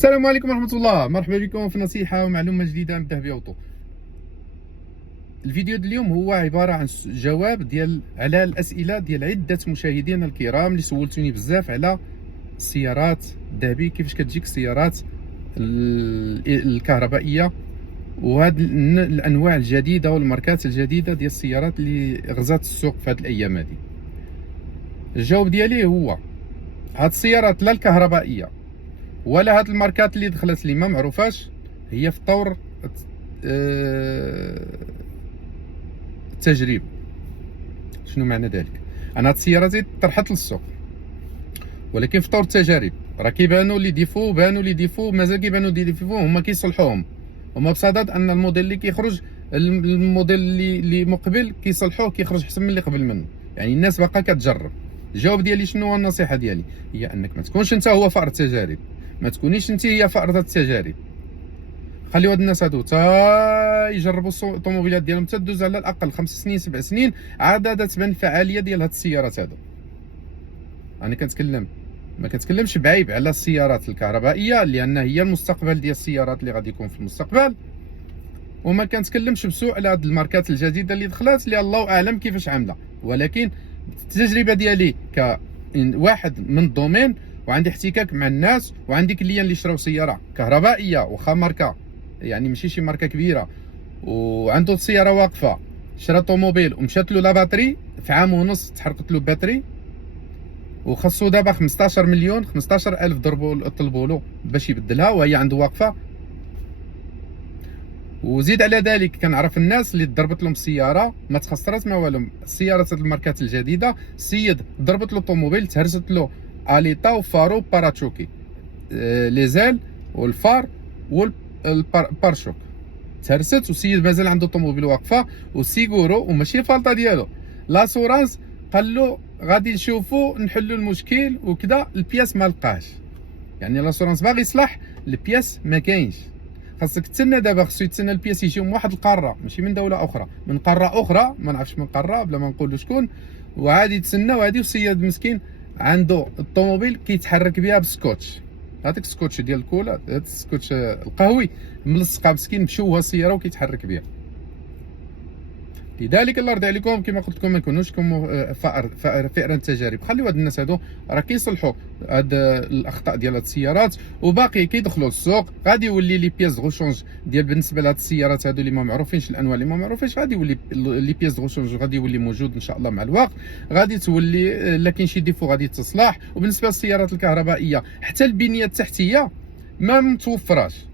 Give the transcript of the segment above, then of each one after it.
السلام عليكم ورحمة الله، مرحبا بكم في نصيحة ومعلومة جديدة من ذهبي أوتو. الفيديو ديال اليوم هو عبارة عن جواب على الأسئلة ديال عدة مشاهدين الكرام اللي سولتوني بزاف على السيارات ذهبي، كيفاش كتجيك السيارات الكهربائية وهاد الأنواع الجديدة والماركات الجديدة ديال السيارات اللي غزات السوق في هاد الأيام هادي. الجواب ديالي هو هاد السيارات لا الكهربائية ولا هاد الماركات اللي دخلت لي ما معروفاش، هي في طور التجريب. شنو معنى ذلك؟ انا هاد السيارات طرحت للسوق ولكن في طور التجارب، راه كيبانوا لي ديفو، بانوا لي ديفو، مازال كيبانوا دي ديفو، هما كيصلحوهم. هما بصدد ان الموديل اللي كيخرج، الموديل اللي مقبل كيصلحوه، كيخرج احسن من اللي قبل منه. يعني الناس باقا كتجرب. الجواب ديالي شنو هو؟ النصيحه ديالي هي انك ما تكونش انت هو فأر التجارب، ما تكونيش انت هي فأرة التجارب. خليو هاد الناس هادو تا يجربوا الطوموبيلات ديالهم، تا دوز على الاقل 5 سنين 7 سنين عاد تبان الفعاليه ديال هاد السيارات هادو. انا كنتكلم، ما كنتكلمش بعيب على السيارات الكهربائيه لان هي المستقبل ديال السيارات اللي غادي يكون في المستقبل، وما كنتكلمش بسوء على هاد الماركات الجديده اللي دخلات اللي الله اعلم كيفاش عامله. ولكن التجربه ديالي كواحد من الدومين، وعندي احتكاك مع الناس، وعندي كليان اللي شراو سياره كهربائيه واخا ماركه، يعني ماشي شي ماركه كبيره، وعنده السياره واقفه، شرا طوموبيل ومشات له لا باتري في عام ونص، تحرقت له باتري وخاصو دابا 15 مليون 15,000 طلبوا له باش يبدلها وهي عنده واقفه. وزيد على ذلك كنعرف الناس اللي ضربت لهم السياره ما تخسرات ما والو. السيارات الماركات الجديده، السيد ضربت له الطوموبيل، تهرست له اليتا وفارو باراتشوكي، ليزال والفار والبارشوك تهرست، والسيد مازال عنده الطوموبيل واقفه، والسيغورو وماشي فالطه ديالو، لاسورانس قال له غادي نشوفوا نحلوا المشكل وكذا، البياس ما لقاش. يعني لاسورانس باغي يصلح البياس ما كاينش. خاصك تسنى دابا، خصو يتسنى البياس يجيو من واحد القاره، ماشي من دوله اخرى، من قاره اخرى ما نعرفش من قاره بلا ما نقولوا شكون، وعادي يتسنى. وهادي والسيد مسكين عنده الطوموبيل كيتحرك بها بالسكوتش، هذاك السكوتش ديال الكولا، هذا السكوتش القهوي ملصقه، مسكين مشوه السياره وكيتحرك بها. لذلك الله يرضي عليكم كما قلت لكم ما نكونوش فئرا التجارب. خليو هاد الناس هادو راه كيصلحوا هاد الاخطاء ديال هاد السيارات وباقي كيدخلوا السوق. غادي يولي لي بياس دو غوشونج ديال بالنسبه لهاد السيارات هادو اللي ما معروفينش، الانواع اللي ما معروفينش، غادي يولي لي بياس دو غوشونج غادي يولي موجود ان شاء الله مع الوقت. غادي تولي الا كاين شي ديفو غادي تصلح. وبالنسبه للسيارات الكهربائيه حتى البنيه التحتيه ما متوفراش،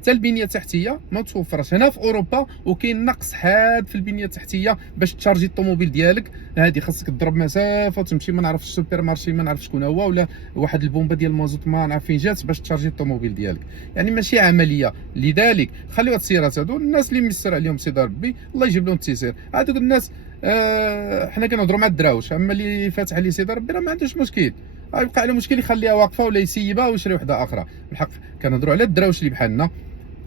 حتى البنيه التحتيه ما متوفرش هنا في اوروبا، وكاين نقص حاد في البنيه التحتيه. باش تشارجي الطوموبيل ديالك هادي خاصك تضرب مسافه وتمشي، ما نعرفش السوبر مارشي، ما نعرف شكون هو، ولا واحد البومبه ديال المازوت ما نعرف فين جات باش تشارجي الطوموبيل ديالك. يعني ماشي عمليه. لذلك خليو هاد السيارات هادو الناس اللي ميسر عليهم سيدي ربي الله يجيب لهم التيسير. هادوك الناس حنا كنهضروا مع الدراوش، اما اللي فاتح عليه سيدي ربي راه ما عندوش مشكل، غيبقى على مشكل يخليها واقفه ولا يسيبها ويشري وحده اخرى. بالحق كنهضروا على الدراوش اللي بحالنا.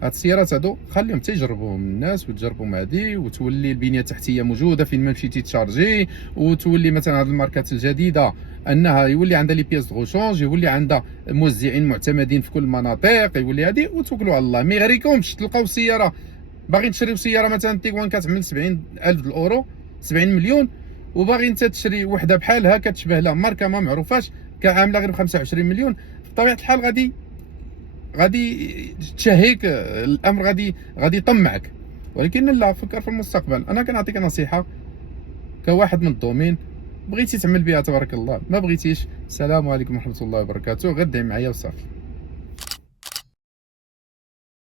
هاد السيارات هادو خليهم تيجربوهم الناس وتجربوا هادي، وتولي البنيه التحتيه موجوده فين ما مشيتي تشارجي، وتولي مثلا هاد الماركات الجديده انها يولي عندها لي بياس دو غوشونج، يولي عندها موزعين معتمدين في كل المناطق، يولي هادي وتوكلوا على الله. ما يغريكمش تلقاو سياره باغي تشريو سياره مثلا تيغوان كتعمل 70,000 الاورو، 70 مليون، وباغي انت تشري وحده بحالها كتشبه لها ماركه ما معروفاش كعامله غير ب 25 مليون، بطبيعه الحال غادي تشهيك الامر، غادي يطمعك. ولكن لا، فكر في المستقبل. انا كنعطيك نصيحه كواحد من الدومين، بغيتي تعمل بها تبارك الله، ما بغيتيش السلام عليكم ورحمه الله وبركاته، غدعي معايا وصافي.